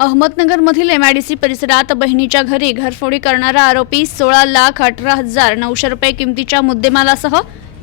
अहमदनगरमधील MIDC परिसरात बहिणीच्या घरी घरफोडी करणारा आरोपी सोळा लाख अठरा हजार नऊशे रुपये किमतीच्या मुद्देमालासह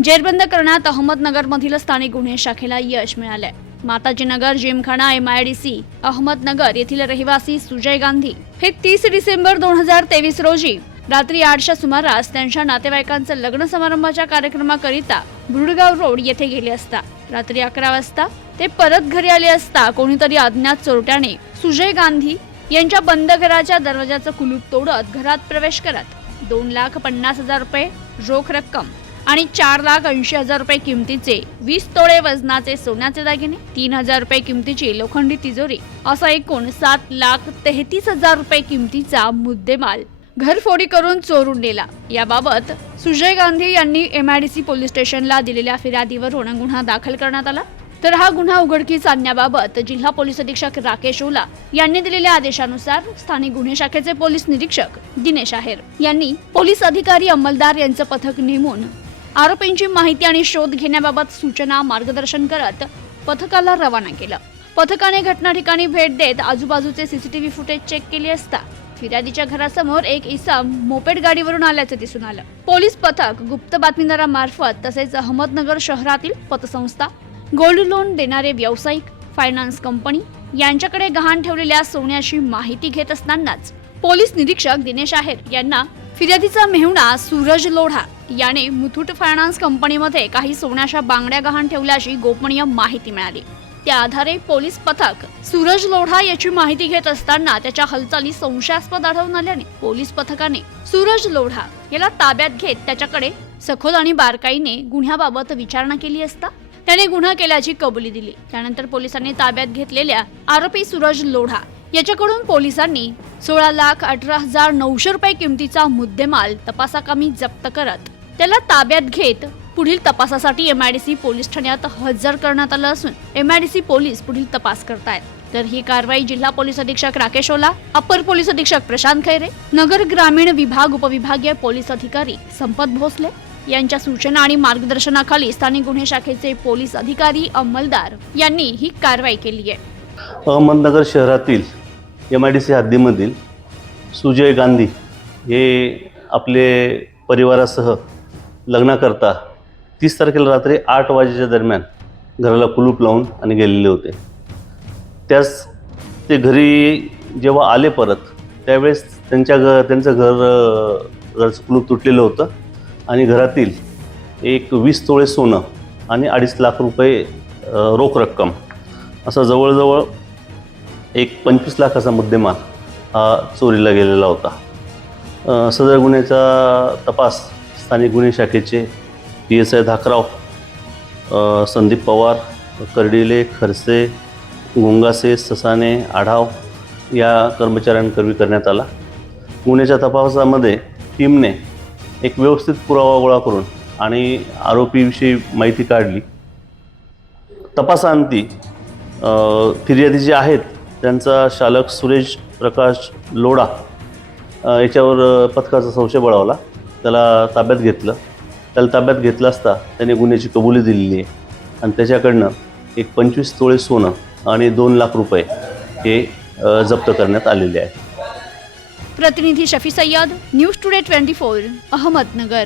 जेरबंद करण्यात अहमदनगरमधील स्थानिक गुन्हे शाखेला यश मिळाले माताजीनगर जिमखाना एमआयडीसी अहमदनगर येथील रहिवासी सुजय गांधी हे तीस डिसेंबर दोन हजार तेवीस रोजी रात्री आठच्या सुमारास त्यांच्या नातेवाईकांचं लग्न समारंभाच्या कार्यक्रमाकरिता बुरुडगाव रोड येथे गेले असता. रात्री अकरा वाजता. ते परत घरी आले असता कोणीतरी अज्ञात चोरट्याने सुजय गांधी यांच्या बंद घराच्या दरवाजाचं कुलूप तोडत घरात प्रवेश करत दोन लाख पन्नास हजार रुपये रोख रक्कम आणि चार लाख ऐंशी हजार रुपये किमतीचे वीस तोळे वजनाचे सोन्याचे दागिने तीन हजार रुपये किमतीची लोखंडी तिजोरी असा एकूण सात लाख तेहतीस हजार रुपये किमतीचा मुद्देमाल घरफोडी करून चोरून नेला. याबाबत सुजय गांधी यांनी एमआयडीसी पोलीस स्टेशनला दिलेल्या फिर्यादीवरून गुन्हा दाखल करण्यात आला. तर हा गुन्हा उघडकीस आणण्याबाबत जिल्हा पोलीस अधीक्षक राकेश ओला यांनी दिलेल्या आदेशानुसार स्थानिक गुन्हे शाखेचे पोलीस निरीक्षक दिनेश आहेर यांनी पोलीस अधिकारी अंमलदार यांचं पथक नेमून आरोपींची माहिती आणि शोध घेण्याबाबत सूचना मार्गदर्शन करत पथकाला रवाना केलं. पथकाने घटना ठिकाणी भेट देत आजूबाजूचे सीसीटीव्ही फुटेज चेक केले असता फिर्यादीच्या घरासमोर एक इसम मोपेड गाडीवरून आल्याचं दिसून आलं. पोलीस पथक गुप्त बातमीदारामार्फत तसेच अहमदनगर शहरातील पतसंस्था गोल्ड लोन देणारे व्यावसायिक फायनान्स कंपनी यांच्याकडे गहाण ठेवलेल्या सोन्याची माहिती घेत असतानाच पोलीस निरीक्षक दिनेश आहेर यांना फिर्यादीचा मेहुणा सूरज लोढा याने मुथूट फायनान्स कंपनीमध्ये काही सोन्याच्या बांगड्या गहाण ठेवल्याची गोपनीय माहिती मिळाली. त्या आधारे पोलीस पथक सूरज लोढा याची माहिती घेत असताना त्याच्या हालचाली संशयास्पद आढळून आल्याने पोलीस पथकाने सूरज लोढा याला ताब्यात घेत त्याच्याकडे सखोल आणि बारकाईने गुन्ह्याबाबत विचारणा केली असता त्याने गुन्हा केल्याची कबुली दिली. त्यानंतर पोलिसांनी ताब्यात घेतलेल्या आरोपी सूरज लोढा याच्याकडून पोलिसांनी सोळा लाख अठरा हजार नऊशे रुपये किमतीचा मुद्देमाल तपासाकामी जप्त करत त्याला ताब्यात घेत पुढील तपासासाठी एमआयडीसी पोलीस ठाण्यात हजर करण्यात आलं असून एमआयडीसी पोलीस पुढील तपास करतायत. तर ही कारवाई जिल्हा पोलीस अधीक्षक राकेश ओला अप्पर पोलीस अधीक्षक प्रशांत खैरे नगर ग्रामीण विभाग उपविभागीय पोलीस अधिकारी संपत भोसले यांच्या सूचना आणि मार्गदर्शनाखाली स्थानिक गुन्हे शाखेचे पोलीस अधिकारी अंमलदार यांनी ही कारवाई केली आहे. अहमदनगर शहरातील एम आय डी सी हद्दीमधील सुजय गांधी हे आपले परिवारासह लग्नाकरता तीस तारखेला रात्री आठ वाजेच्या दरम्यान घराला कुलूप लावून आणि गेलेले होते. त्यास ते घरी जेव्हा आले परत त्यावेळेस त्यांच्या घ त्यांचं घर घरचं कुलूप तुटलेलं होतं आणि घरातील एक वीस तोळे सोनं आणि अडीच लाख रुपये रोख रक्कम असं जवळजवळ एक पंचवीस लाखाचा मुद्देमाल हा चोरीला गेलेला होता. सदर गुन्ह्याचा तपास स्थानिक गुन्हे शाखेचे P S I Dhakrao Sandeep Pawar Kardile Kharse Gungase Sasane Adhav या कर्मचाऱ्यांकरवी करण्यात आला. गुन्ह्याच्या तपासामध्ये टीमने एक व्यवस्थित पुरावा गोळा करून आणि आरोपीविषयी माहिती काढली. तपासांती फिर्यादी जे आहेत त्यांचा शालक सुरेश प्रकाश लोढा याच्यावर पथकाचा संशय बळावला. त्याला ताब्यात घेतलं. त्याला ताब्यात घेतलं असता त्याने गुन्ह्याची कबुली दिलेली आहे. आणि त्याच्याकडनं एक पंचवीस तोळे सोनं आणि दोन लाख रुपये हे जप्त करण्यात आलेले आहे. प्रतिनिधी Shafi Sayyad news today twenty four Ahmednagar.